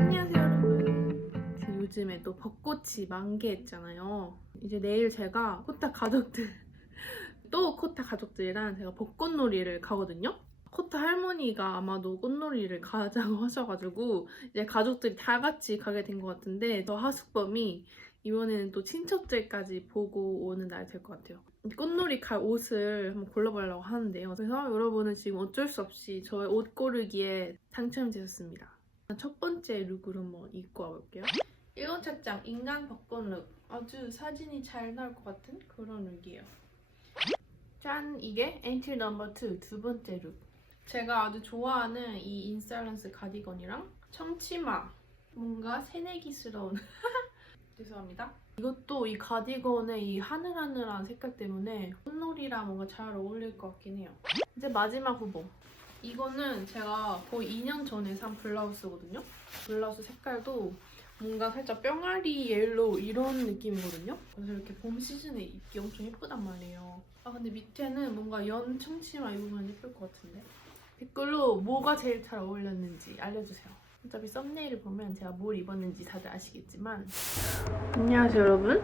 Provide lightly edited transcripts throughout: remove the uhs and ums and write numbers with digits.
안녕하세요 여러분. 요즘에 또 벚꽃이 만개했잖아요. 이제 내일 제가 코타 가족들이랑 제가 벚꽃놀이를 가거든요. 코타 할머니가 아마도 꽃놀이를 가자고 하셔가지고 이제 가족들이 다 같이 가게 된 것 같은데, 저 하숙범이 이번에는 또 친척들까지 보고 오는 날이 될 것 같아요. 꽃놀이 갈 옷을 한번 골라보려고 하는데요. 그래서 여러분은 지금 어쩔 수 없이 저의 옷 고르기에 당첨되셨습니다. 첫 번째 룩으로 한번 입고 와볼게요. 1번 착장 인간 벚꽃 룩. 아주 사진이 잘 나올 것 같은 그런 룩이에요. 짠! 이게 엔트리 넘버 2 두 번째 룩. 제가 아주 좋아하는 이 인사이런스 가디건이랑 청치마. 뭔가 새내기스러운 죄송합니다. 이것도 이 가디건의 이 하늘하늘한 색깔 때문에 꽃놀이랑 뭔가 잘 어울릴 것 같긴 해요. 이제 마지막 후보. 이거는 제가 거의 2년 전에 산 블라우스거든요. 블라우스 색깔도 뭔가 살짝 뿅아리 옐로우 이런 느낌이거든요. 그래서 이렇게 봄 시즌에 입기 엄청 예쁘단 말이에요. 아 근데 밑에는 뭔가 연 청치마 입으면 예쁠 것 같은데. 댓글로 뭐가 제일 잘 어울렸는지 알려주세요. 어차피 썸네일을 보면 제가 뭘 입었는지 다들 아시겠지만. 안녕하세요 여러분.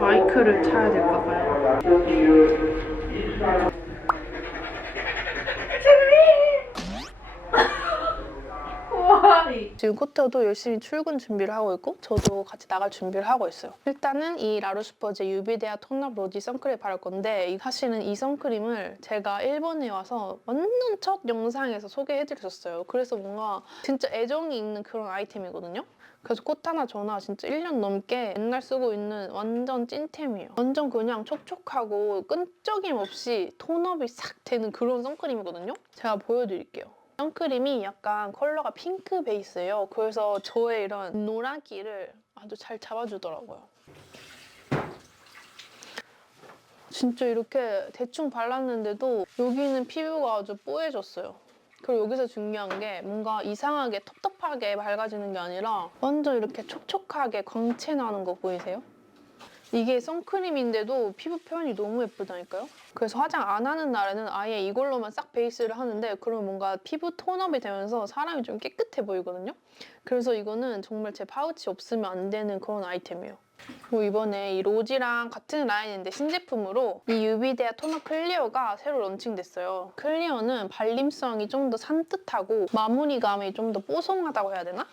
마이크를 차야 될까봐요. 지금 코테도 열심히 출근 준비를 하고 있고 저도 같이 나갈 준비를 하고 있어요. 일단은 이 라루슈퍼제 유비데아 톤업 로지 선크림 바를 건데 사실은 이 선크림을 제가 일본에 와서 완전 첫 영상에서 소개해드렸었어요. 그래서 뭔가 진짜 애정이 있는 그런 아이템이거든요. 그래서 코타나 저나 진짜 1년 넘게 맨날 쓰고 있는 완전 찐템이에요. 완전 그냥 촉촉하고 끈적임 없이 톤업이 싹 되는 그런 선크림이거든요. 제가 보여드릴게요. 선크림이 약간 컬러가 핑크 베이스예요. 그래서 저의 이런 노란기를 아주 잘 잡아주더라고요. 진짜 이렇게 대충 발랐는데도 여기는 피부가 아주 뽀얘졌어요. 그리고 여기서 중요한 게 뭔가 이상하게 텁텁하게 밝아지는 게 아니라 완전 이렇게 촉촉하게 광채 나는 거 보이세요? 이게 선크림인데도 피부 표현이 너무 예쁘다니까요? 그래서 화장 안 하는 날에는 아예 이걸로만 싹 베이스를 하는데 그러면 뭔가 피부 톤업이 되면서 사람이 좀 깨끗해 보이거든요? 그래서 이거는 정말 제 파우치 없으면 안 되는 그런 아이템이에요. 그리고 이번에 이 로지랑 같은 라인인데 신제품으로 이 유비데아 톤업 클리어가 새로 런칭됐어요. 클리어는 발림성이 좀 더 산뜻하고 마무리감이 좀 더 뽀송하다고 해야 되나?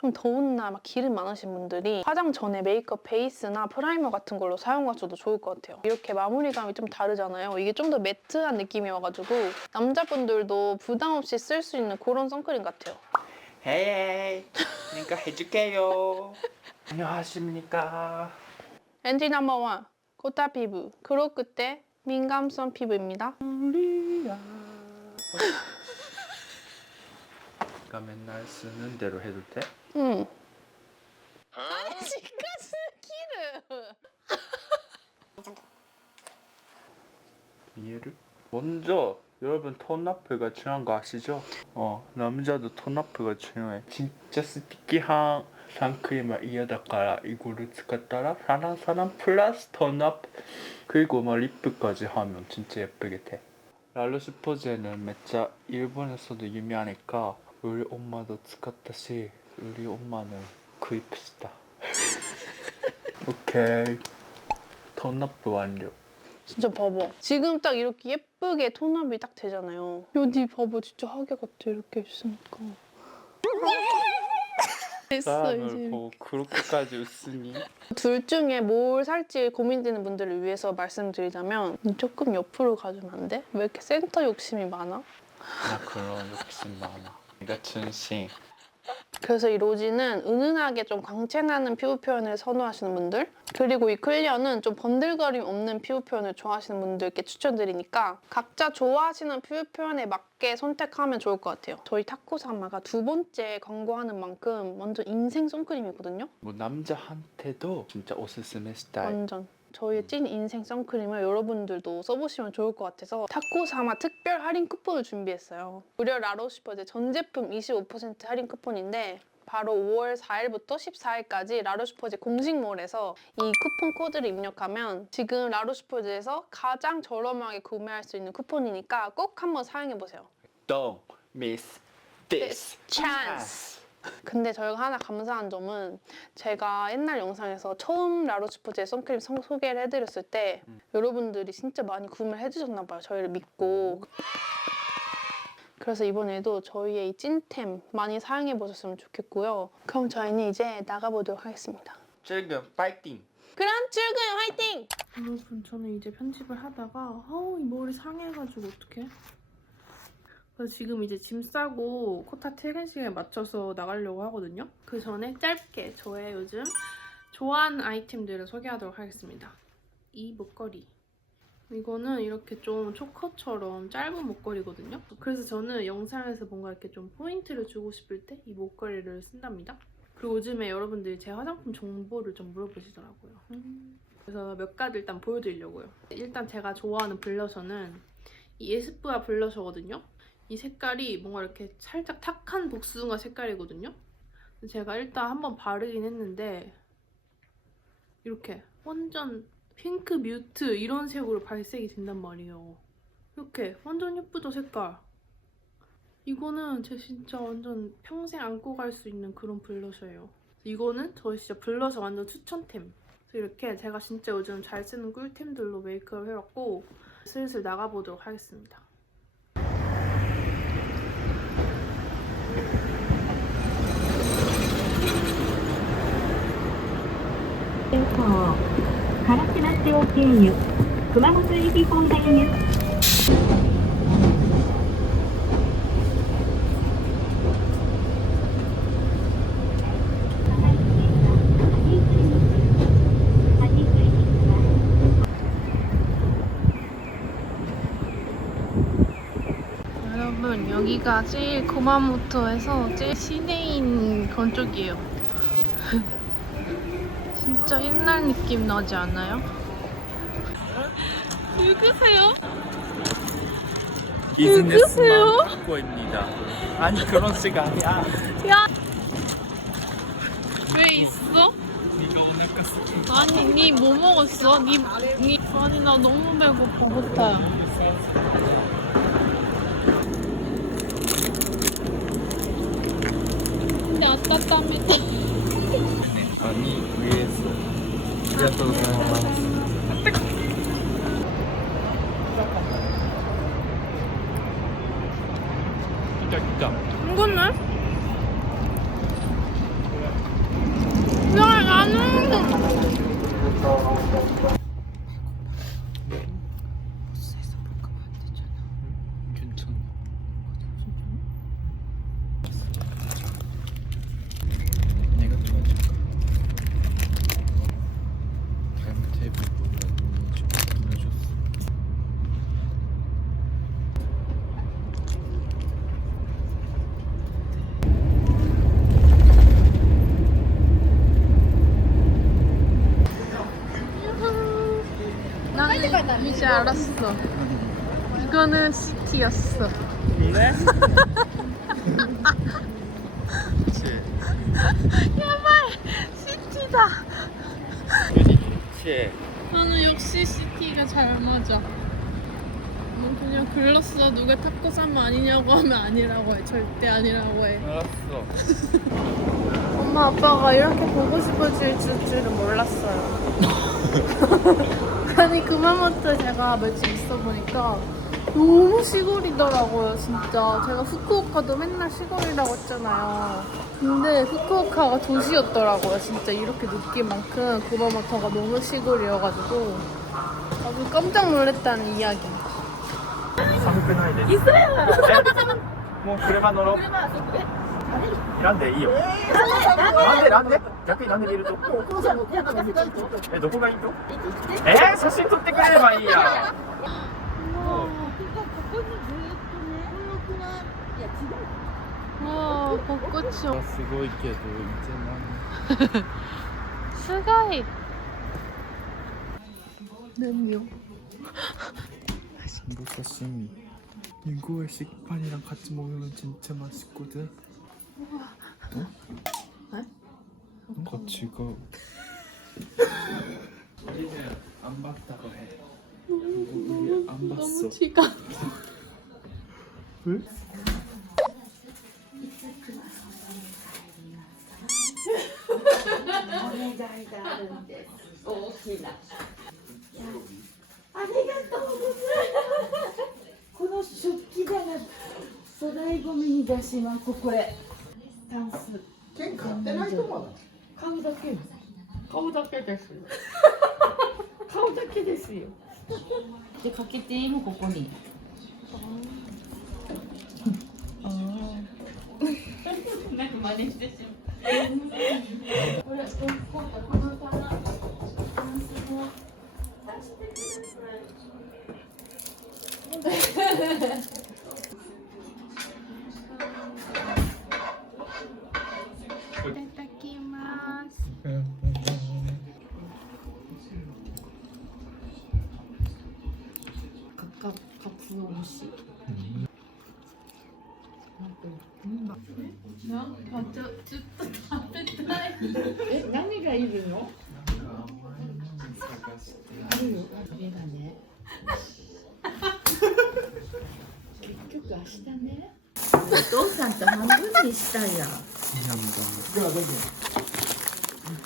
좀 더운 날 막 기름 많으신 분들이 화장 전에 메이크업 베이스나 프라이머 같은 걸로 사용하셔도 좋을 것 같아요. 이렇게 마무리감이 좀 다르잖아요. 이게 좀 더 매트한 느낌이어가지고 남자분들도 부담 없이 쓸 수 있는 그런 선크림 같아요. 헤이, 그러니까 해줄게요. 안녕하십니까. 엔지 넘버 1, 코타 피부. 그로 끝에 민감성 피부입니다. 내가 맨날 쓰는 대로 해도 돼? 응. 시카스키르. 이해를? 먼저 여러분 톤나프가 중요한 거 아시죠? 남자도 톤나프가 중요해. 진짜 스티키한 선크림을 이어다가 이거를 쓰다가 사람 플러스 톤업 그리고 뭐 립까지 하면 진짜 예쁘게 돼. 라루슈퍼제는 진짜 일본에서도 유명하니까 우리 엄마도 쓰었다시 우리 엄마는 구입했다. 오케이. 톤업 완료. 진짜 봐봐. 지금 딱 이렇게 예쁘게 톤업이 딱 되잖아요. 여기 봐봐. 진짜 하게 같아. 이렇게 있으니까. 됐어 사람을 이제. 보고 그렇게까지 웃으니? 둘 중에 뭘 살지 고민되는 분들을 위해서 말씀드리자면 조금 옆으로 가주면 안 돼? 왜 이렇게 센터 욕심이 많아? 나 그런 욕심 많아. 내가 진심. 그래서 이 로지는 은은하게 좀 광채나는 피부 표현을 선호하시는 분들, 그리고 이 클리어는 좀 번들거림 없는 피부 표현을 좋아하시는 분들께 추천드리니까 각자 좋아하시는 피부 표현에 맞게 선택하면 좋을 것 같아요. 저희 타코사마가 두 번째 광고하는 만큼 완전 인생 선크림이거든요. 뭐 남자한테도 진짜 오스스메 스타일. 완전. 저희의 찐 인생 선크림을 여러분들도 써보시면 좋을 것 같아서 타코사마 특별 할인 쿠폰을 준비했어요. 무려 라로슈퍼제 전 제품 25% 할인 쿠폰인데 바로 5월 4일부터 14일까지 라로슈포즈 공식몰에서 이 쿠폰 코드를 입력하면 지금 라로슈포즈에서 가장 저렴하게 구매할 수 있는 쿠폰이니까 꼭 한번 사용해보세요. Don't miss this chance. 근데 저희가 하나 감사한 점은 제가 옛날 영상에서 처음 라로슈포즈의 선크림 소개를 해드렸을 때 여러분들이 진짜 많이 구매를 해주셨나 봐요. 저희를 믿고. 그래서 이번에도 저희의 이 찐템 많이 사용해 보셨으면 좋겠고요. 그럼 저희는 이제 나가보도록 하겠습니다. 지금 파이팅! 그럼 출근 화이팅! 여러분 저는 이제 편집을 하다가 이 머리 상해가지고 어떡해? 그래서 지금 이제 짐 싸고 코타 퇴근 시간에 맞춰서 나가려고 하거든요. 그 전에 짧게 저의 요즘 좋아하는 아이템들을 소개하도록 하겠습니다. 이 목걸이. 이거는 이렇게 좀 초커처럼 짧은 목걸이거든요. 그래서 저는 영상에서 뭔가 이렇게 좀 포인트를 주고 싶을 때 이 목걸이를 쓴답니다. 그리고 요즘에 여러분들이 제 화장품 정보를 좀 물어보시더라고요. 그래서 몇 가지 일단 보여드리려고요. 일단 제가 좋아하는 블러셔는 이 에스쁘아 블러셔거든요. 이 색깔이 뭔가 이렇게 살짝 탁한 복숭아 색깔이거든요. 제가 일단 한번 바르긴 했는데 이렇게 완전 핑크 뮤트 이런 색으로 발색이 된단 말이에요. 이렇게 완전 예쁘죠 색깔. 이거는 제 진짜 완전 평생 안고 갈 수 있는 그런 블러셔예요. 이거는 저희 진짜 블러셔 완전 추천템. 그래서 이렇게 제가 진짜 요즘 잘 쓰는 꿀템들로 메이크업 해봤고 슬슬 나가보도록 하겠습니다.唐島町経由熊本駅方面へ。 여러분 여기가 제일 구마모토에서 제일 시내인 건쪽이에요. 진짜 옛날 느낌 나지 않아요? 늙으세요? 비즈니스만 듣고입니다. 아니 그런 시간이야. 야! 왜 있어? 네가 오늘 그 스킨 아니 니 뭐 먹었어? 아니 나 너무 배고파 호타야. 근데 아따따미다. 아니 위에서 아리가토우고자이마스. 기다. 이거는? 야 나는 버스에서 볼까 봐 안 되잖아. 괜찮아. 내가 도와줄까? 타임테이블 보려고 좀 보내줬어. 나는 이제 알았어. 이거는 시티였어. 네? 그치. 시티다. 그치. 나는 역시 시티가 잘 맞아. 그냥 글렀어. 누가 타코산 아니냐고 하면 아니라고 해. 절대 아니라고 해. 알았어. 엄마 아빠가 이렇게 보고 싶어질 줄은 몰랐어요. 아니 구마모토에 제가 며칠 있어 보니까 너무 시골이더라고요 진짜. 제가 후쿠오카도 맨날 시골이라고 했잖아요. 근데 후쿠오카가 도시였더라고요. 진짜 이렇게 느낄 만큼 구마모토가 너무 시골이어가지고 아주 깜짝 놀랐다는 이야기. 寒くないです。もう車乗ろう。選んでいいよ。なんで逆になんで見るとどこがいいと写真撮ってくれればいいや。 와 벚꽃이 すごいけどすごい何よ 행복 사시미. 이거에 식판이랑 같이 먹으면 진짜 맛있거든. 어? 지금 우리는 안 봤다고 해. 우리 안 봤어. 너무 지가. 왜?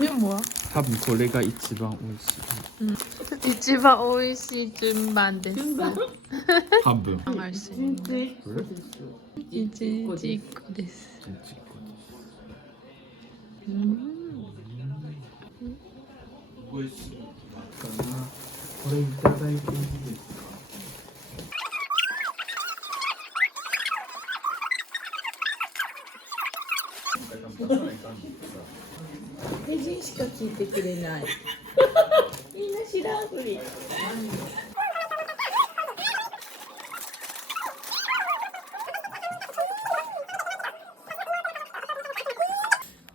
이게 뭐야? 多分これが一番美味しい。 이치바 오이시 준반 데스.半分。 할 수 있는. 그래? 이치코 데스. 음. 美味しいかな。これいただいていいですか。手人しか聞いてくれない。みんな知らんふり。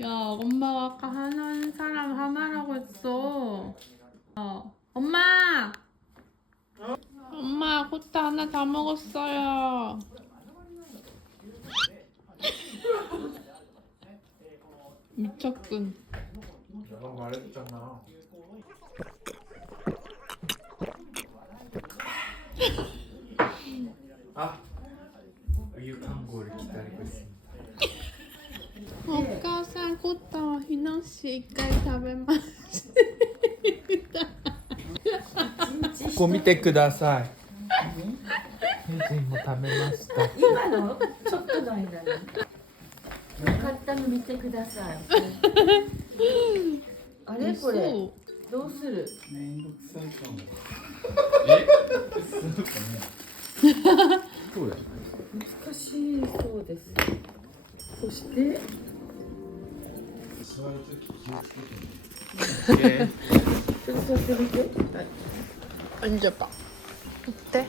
야, 엄마가 아까 하는 사람 하나라고 했어. 엄마! 엄마, 코타 하나 다 먹었어요. 미쳤군. 내가 말했잖아. 아, 우유 광고를 기다리고 있습니다. お母さん、コタはひなし一回食べました ここ見てください。ヘジンも食べました。今のちょっとの間に。よかったの見てください。あれこれどうする？めんどくさいかも。そうだよね。難しいそうです。そして座るとき気をつけてね。ちょっと座ってみて。 앉아봐. 어때?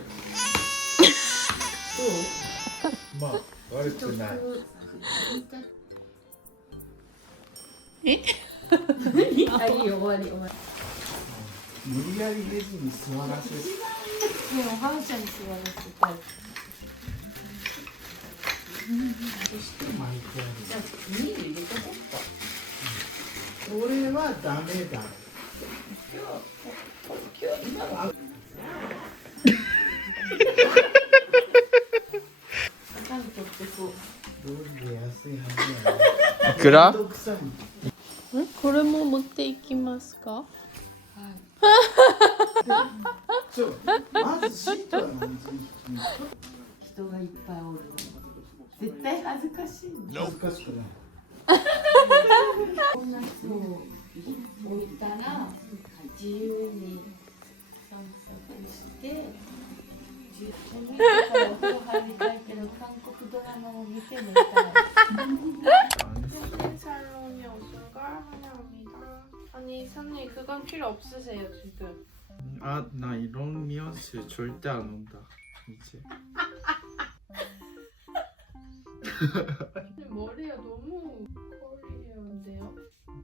まあ悪くない。あ、いいよ終わり終わり。無理やりヘジに座らせて。ね、おばあちゃんに座らせたい。そして巻いてある。じゃあビール入れとこうか。これはダメだ。今は。ちゃんと取ってこう。どうりで安いはずやね。いくら？ これも持っていきますか? まずシートは何時？人がいっぱいおる。絶対恥ずかしいの。恥ずかしくない。こんな人を置いたら自由に散策して眠いからお風呂入りたいけど韓国ドラマを見て寝たい。 살롱이 오신 걸 환영합니다. 아니 선생님 그건 필요 없으세요 지금. 아, 나 이런 미연씨 절대 안 온다. 이제. 머리가 너무 커리해요인데요?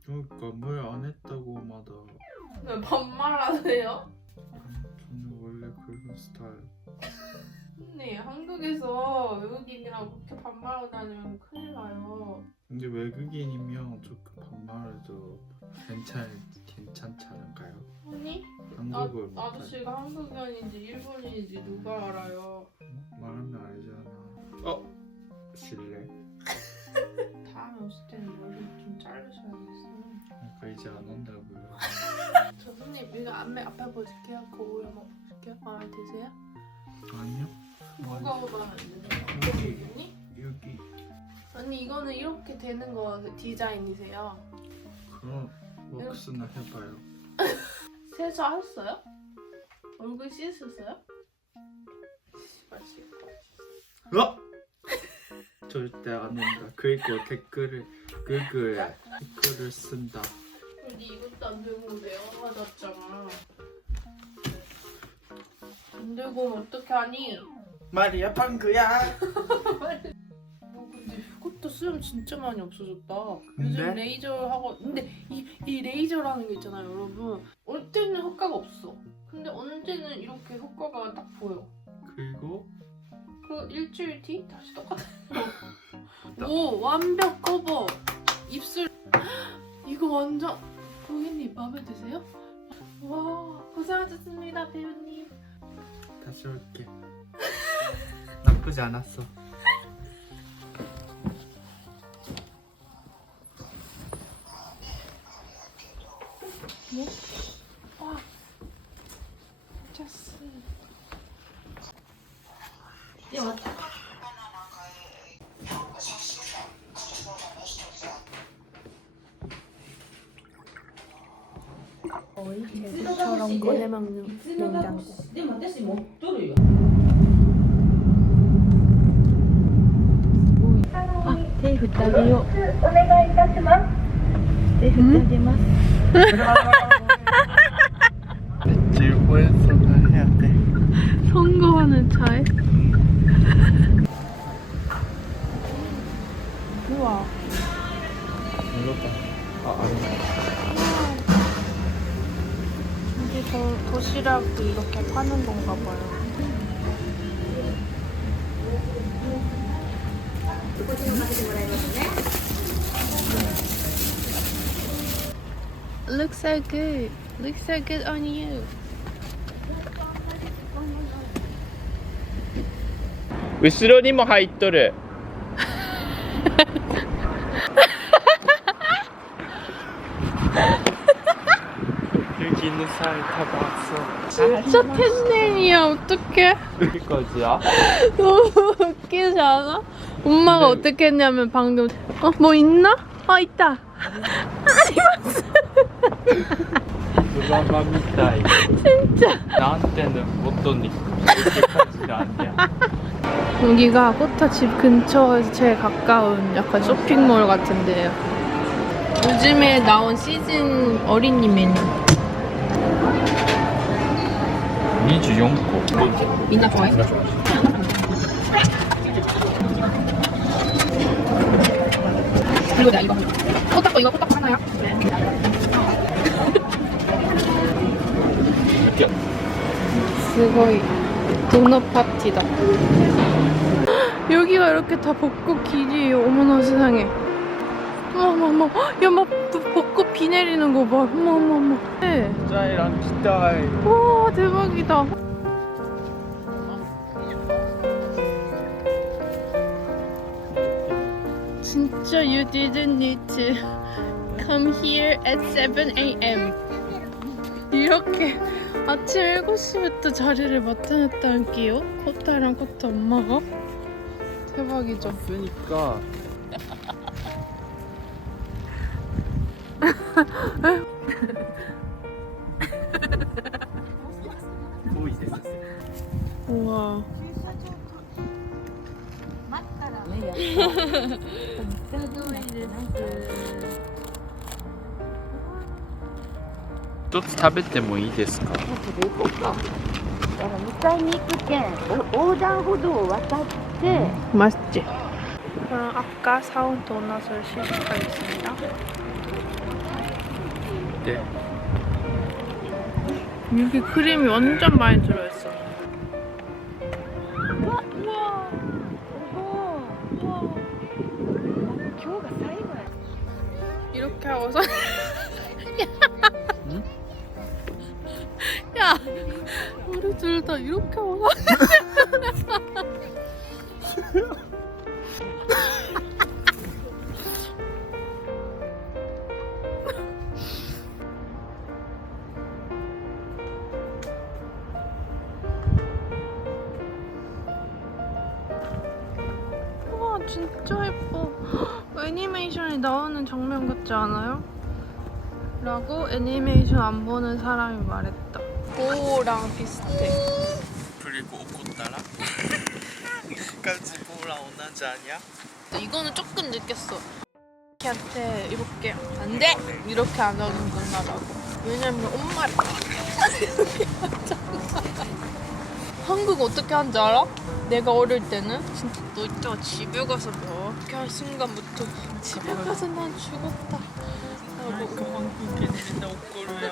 그러니까 뭘 안 했다고 마다. 왜 반말하세요? 저는 원래 그런 스타일. 네, 한국에서 외국인이랑 그렇게 반말하고 다니면 큰일 나요. 근데 외국인이면 조금 반말해도 괜찮지 않을까요? 아니, 한국을 못하지. 아저씨가 한국인인지 일본인인지 누가 알아요? 말하면 알잖아. 실례. 다음에 오실 때는 머리 좀 자르셔야겠어요. 그러니까 이제 안 온다고요. 저 손님 이거 앞에 보실게요. 거울 한번 보실게요. 마음에 드세요? 아니요. 누가 오면 안 되는 여기. 언니? 여기. 언니 이거는 이렇게 되는 거 디자인이세요? 그럼 왁스나 해봐요. 세수하셨어요? 얼굴 씻으셨어요? 씨발 씨발. 어? 절대 안 온다. 그리고 댓글을 댓글을 쓴다. 근데 이것도 안 들고 내가 맞았잖아. 안 들고 오면 어떻게 하니? 말이야 방구야. 근데 이것도 수염 진짜 많이 없어졌다. 근데? 요즘 레이저 하고 근데 이 레이저라는 게 있잖아요, 여러분. 어떨 때는 효과가 없어. 근데 언제는 이렇게 효과가 딱 보여. 그리고 그 일주일 뒤 다시 똑같아요. 오 완벽 커버. 입술 이거 완전 고객님 마음에 드세요? 와 고생하셨습니다 배우님. 다시 올게. 나쁘지 않았어. 와 짜스. 네 맞다. 제주처럼 꺼내 먹는 냉장고. でも私持っとるよ。手振ってあげよう。お願いいたします。手振ってあげます。 일본에서는 해야 돼. 선거하는 차에. 우와. 눌렀다. 아니. 여기 도시락이 이렇게 파는 건가 봐요. Looks so good. Looks so good on you.後ろにも入っとる. 여기는 살 타봤어. 진짜 텐넨이야. 어떡해? 여기까지야? 너무 웃기지 않아? 엄마가 근데- 어떻게 했냐면 방금 뭐 있나? 있다. 드라마 미타이. 진짜. 나한테는 어떤 이렇게까지는 아니야. 여기가 코타 집 근처에서 제일 가까운 약간 쇼핑몰 같은데요. 요즘에 나온 시즌 어린이 메뉴. 24個. 미나 좋아해? 그리고 내가 이거 코타코 이거 코타코 하나야? 스고이 도넛 파티다. 여기가 이렇게 다 벚꽃 길이에요. 어머나 세상에. 어머머머. 야, 막 벚꽃 비 내리는 거 봐. 어머머머. 네. 짜이랑 기타이. 와 대박이다. 진짜 you didn't need to come here at 7 a.m. 이렇게 아침 7시부터 자리를 맡아냈다는 게요? 코타랑 코타 엄마가? 대박이죠. 그러니까 우와. 또 食べてもいいですか?迎えに行くけん、横断歩道を渡って、 맛있지? 그럼 아까 사온 도넛을 시식하겠습니다. 네. 여기 크림이 완전 많이 들어있어. 이렇게 하고서 야 우리 둘 다 이렇게 하고서 와 진짜 예뻐. 애니메이션이 나오는 장면 같지 않아요? 라고 애니메이션 안 보는 사람이 말했다. 고랑 비슷해. 그리고 오코따라? 가지고랑 오나지 아니야? 이거는 조금 느꼈어. 걔한테 이렇게 안 돼! 이렇게 안 하는구나라고. 왜냐면 엄마를 이렇게 하잖아. 한국 어떻게 하는지 알아? 내가 어릴 때는 진짜 너 이따가 집에 가서 뭐 이렇게 할 순간부터 집에 가서 난 죽었다. 그 한국인은 맨날 오코루야.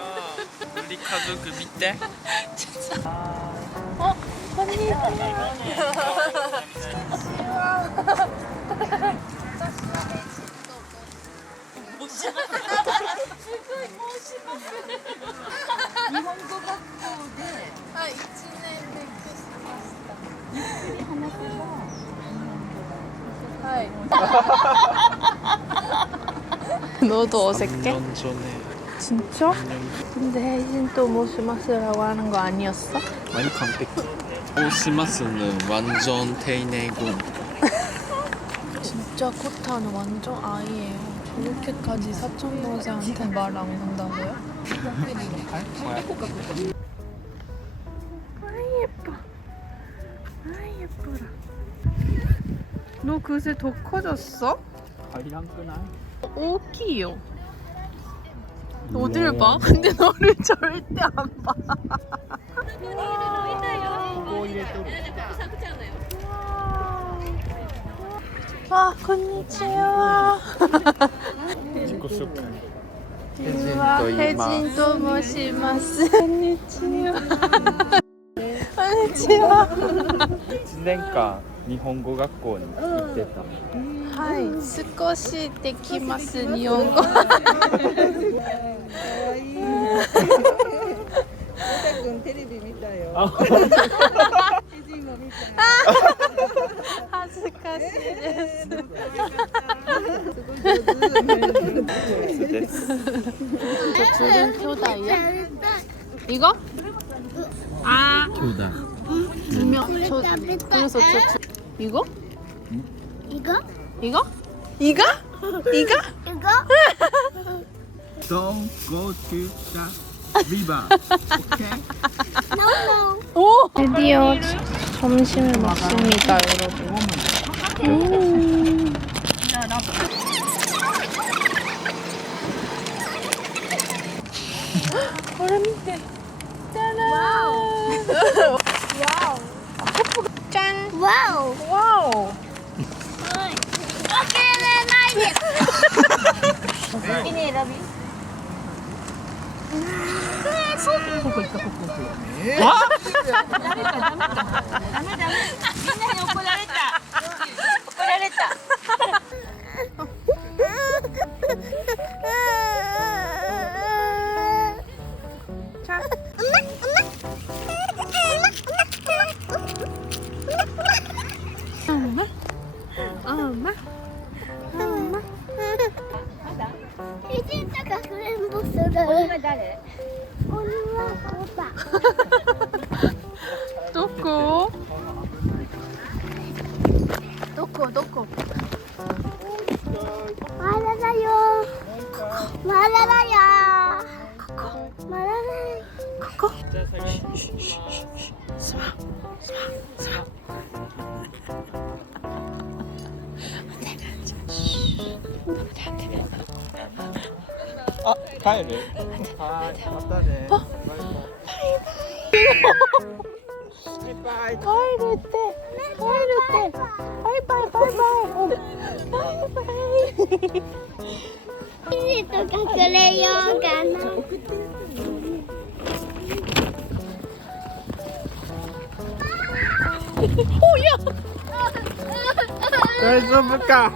우리 가족 밑에? 언니. 너도 어색해? 3년 전에 진짜? 근데 혜진 또 모시마스라고 하는 거 아니었어? 많이 깜빡이. 오시마스는 완전 테이네군. 진짜 코타는 완전 아이예요. 저렇게까지 사촌 동생한테 말 안 한다고요? 아이 예뻐. 아이 예뻐라. 너 그새 더 커졌어? 다리랑 끄나? 오키요. 어딜 봐? 근데 너를 절대 안 봐. 와, konnichiwa. 혜진と申します. konnichiwa. konnichiwa. 1年間日本語学校に行ってた。はい、少しできます日本語。君テレビ見たよ。あ、記事も見た。恥ずかしいです。すごい上手。です。 저 둘은兄弟야? 이거? 아, 兄弟。 두 명. 그래서 저 이거? 이거? 이거? 이거? 이거? 이거? Don't go to the river. Okay? 오! 드디어 점심을 먹습니다, 여러분. 얼음대. 짜란. 와우. 짠. 와우. 와우. 엄마. 혜진이가 그림 보스를. 언니가誰? 언니와 오빠. 도코. 도코. 말하라요. 말하라요. 말하라요. 아, 帰る？はい、またね。バイバイ。 帰るってバイバイバイバイ。 혜진이도 가 그래요. 가나. 大丈夫か？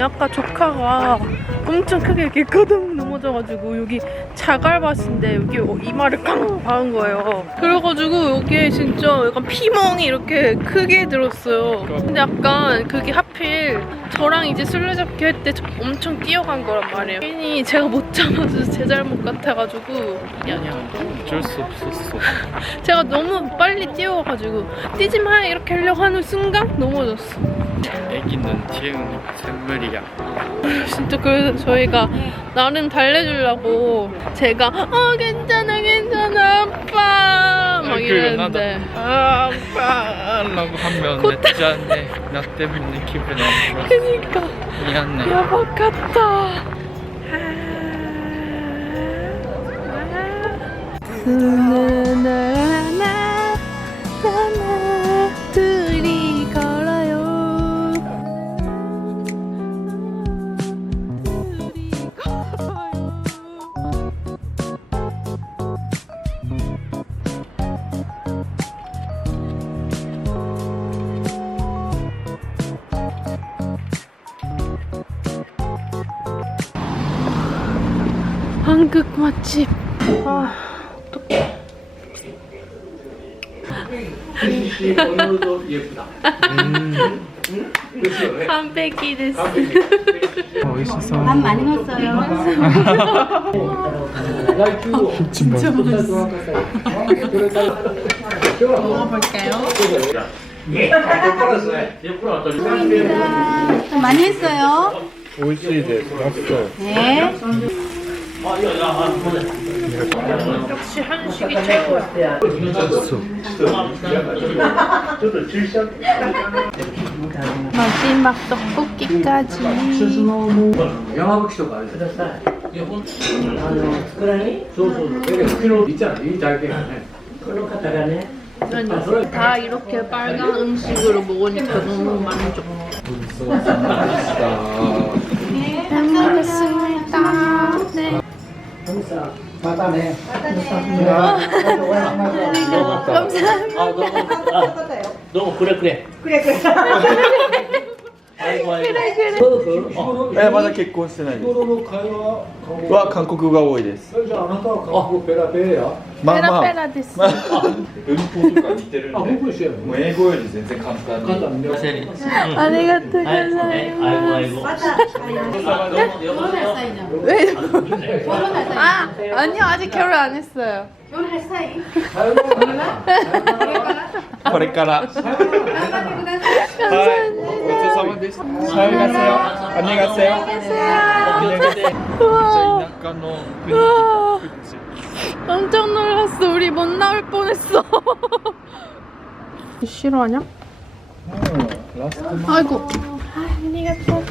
아까 조카가 엄청 크게 이렇게 거듭 넘어져가지고 여기 자갈밭인데 여기 이마를 깡 박은 거예요. 그래가지고 여기에 진짜 약간 피멍이 이렇게 크게 들었어요. 근데 약간 그게 하필 저랑 이제 술래잡기 할 때 엄청 뛰어간 거란 말이에요. 괜히 제가 못 잡아서 제 잘못 같아가지고 그냥 어쩔 수 없었어. 제가 너무 빨리 뛰어가지고 뛰지 마 이렇게 하려고 하는 순간 넘어졌어. 애기는 튀는 샘물이야. 진짜 그래서 저희가 나름 달래주려고 제가 괜찮아 괜찮아 아빠 막 이랬는데 아빠라고 하면 내 나 때문에 기분이 안 좋았어. 그니까 미안해. 야박 같다. 둘이 걸어요. 한국 맛집. 오늘도 예쁘다. 완璧です. 멋있어. 밥 많이 넣었어요. 진짜 맛있어. 먹어볼게요. 많이 했어요. 오이시이 맛있어. 네. 역시 한식이 최고야. 마지막 떡볶이까지. 山吹とかあるじゃないいや、ほん作らないそうそうそう。だけど、昨日、いっちゃん、いい体験やね。この方がね。 아니, 다 이렇게 빨간 음식으로 먹으니까 너무 만족. 잘 먹겠습니다. 네. またね。 감사합니다. あ、どうも、くれくれ。まだ結婚してないです。日頃の会話は韓国が多いです。じゃあ、あなたは韓国ペラペラや。まあまあ、 페라페라 됐어. 文法とか似てるんで、あ、僕一緒やもん。もう英語より全然簡単に。簡単に。 아리가또 감사해요. 아, 아니요. 아직 결혼 안 했어요. これから。はい、ごちそうさまでした。안녕하세요. 우와.田舎の 우와. 国口。 깜짝 놀랐어. 우리 못 나올 뻔했어. 싫어하냐? 아이고. 안녕하세요.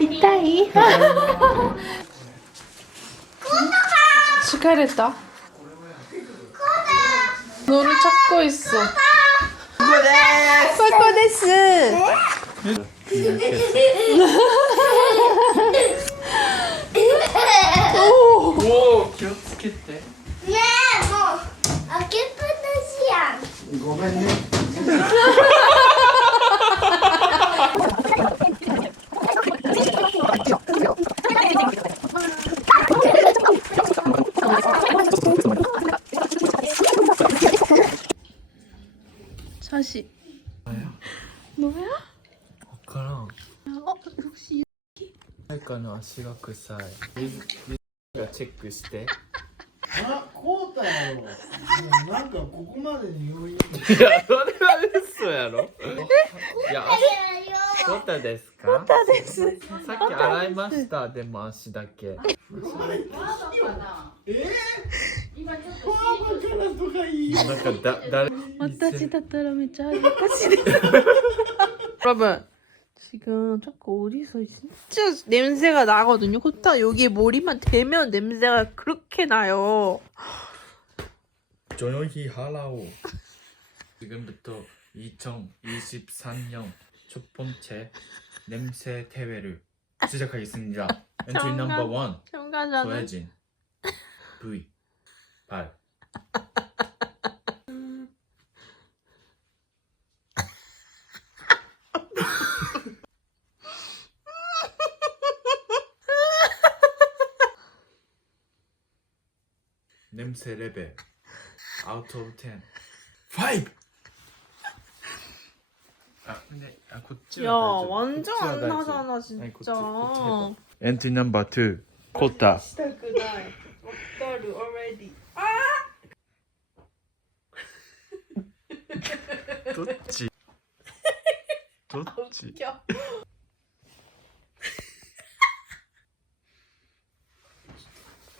이따이. 시카레타. 너를 찾고 있어. 코코 데스.おお、気をつけて。ねえもう開けっぱなしやんごめんね。 사시. 뭐야? わからん。혹시 誰かの足が臭い。水がチェックして。あ、こうたやろ。なんかここまで匂い。いや、それは嘘やろ。いや、コタですか？コタです。さっき洗いました。でも足だけ。なんか誰 私だったらめっちゃ恥ずかしいです여러분 지금 자꾸 어디서 진짜 냄새가 나거든요. 코타 여기에 머리만 대면 냄새가 그렇게 나요. 조용히 하라고. 지금부터 2023년 첫 번째 냄새 대회를 시작하겠습니다. 엔트리 넘버 1 참가자는 소혜진 V 발 냄새 레벨 out of 10 5! 아 근데こっち야は大丈夫 완전 こっちは 안 大丈夫 나잖아 はいこっち 진짜. こっち해봐 엔트리 넘버 2 코타 したくない。わかる already. どっちどっち 웃겨.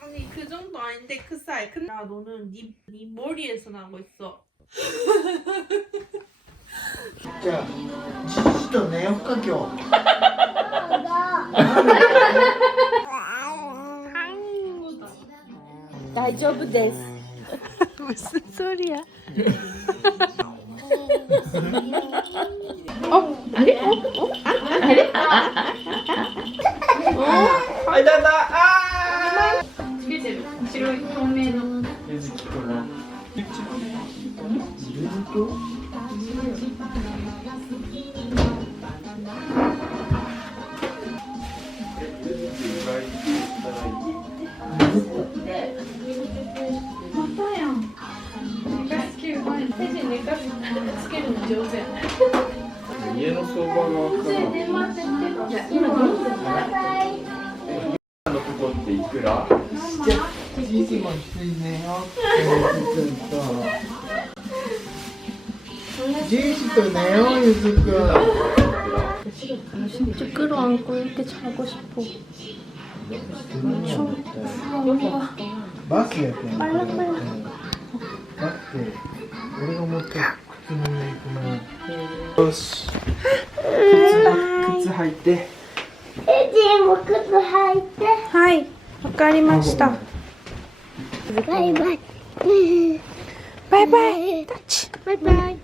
아니 그 정도 아닌데 그 사이. 근데 야, 너는 네 머리에서 나고 있어. じゃあ父と寝よっか今日。大丈夫です。 무슨 소리야?家の相場が分からんのとこっていくらじいじも一緒に寝ようってゆずくんと。じいじと寝ようゆずくん。 진짜 끌어안고 이렇게 자고 싶어. 여기가 バスやってんの。 빨랑빨랑. だって俺が持って靴の上行くの。よし靴履いてエジも靴履いて。はい、わかりました。バイバイ。バイバイ。タッチ。バイバイ。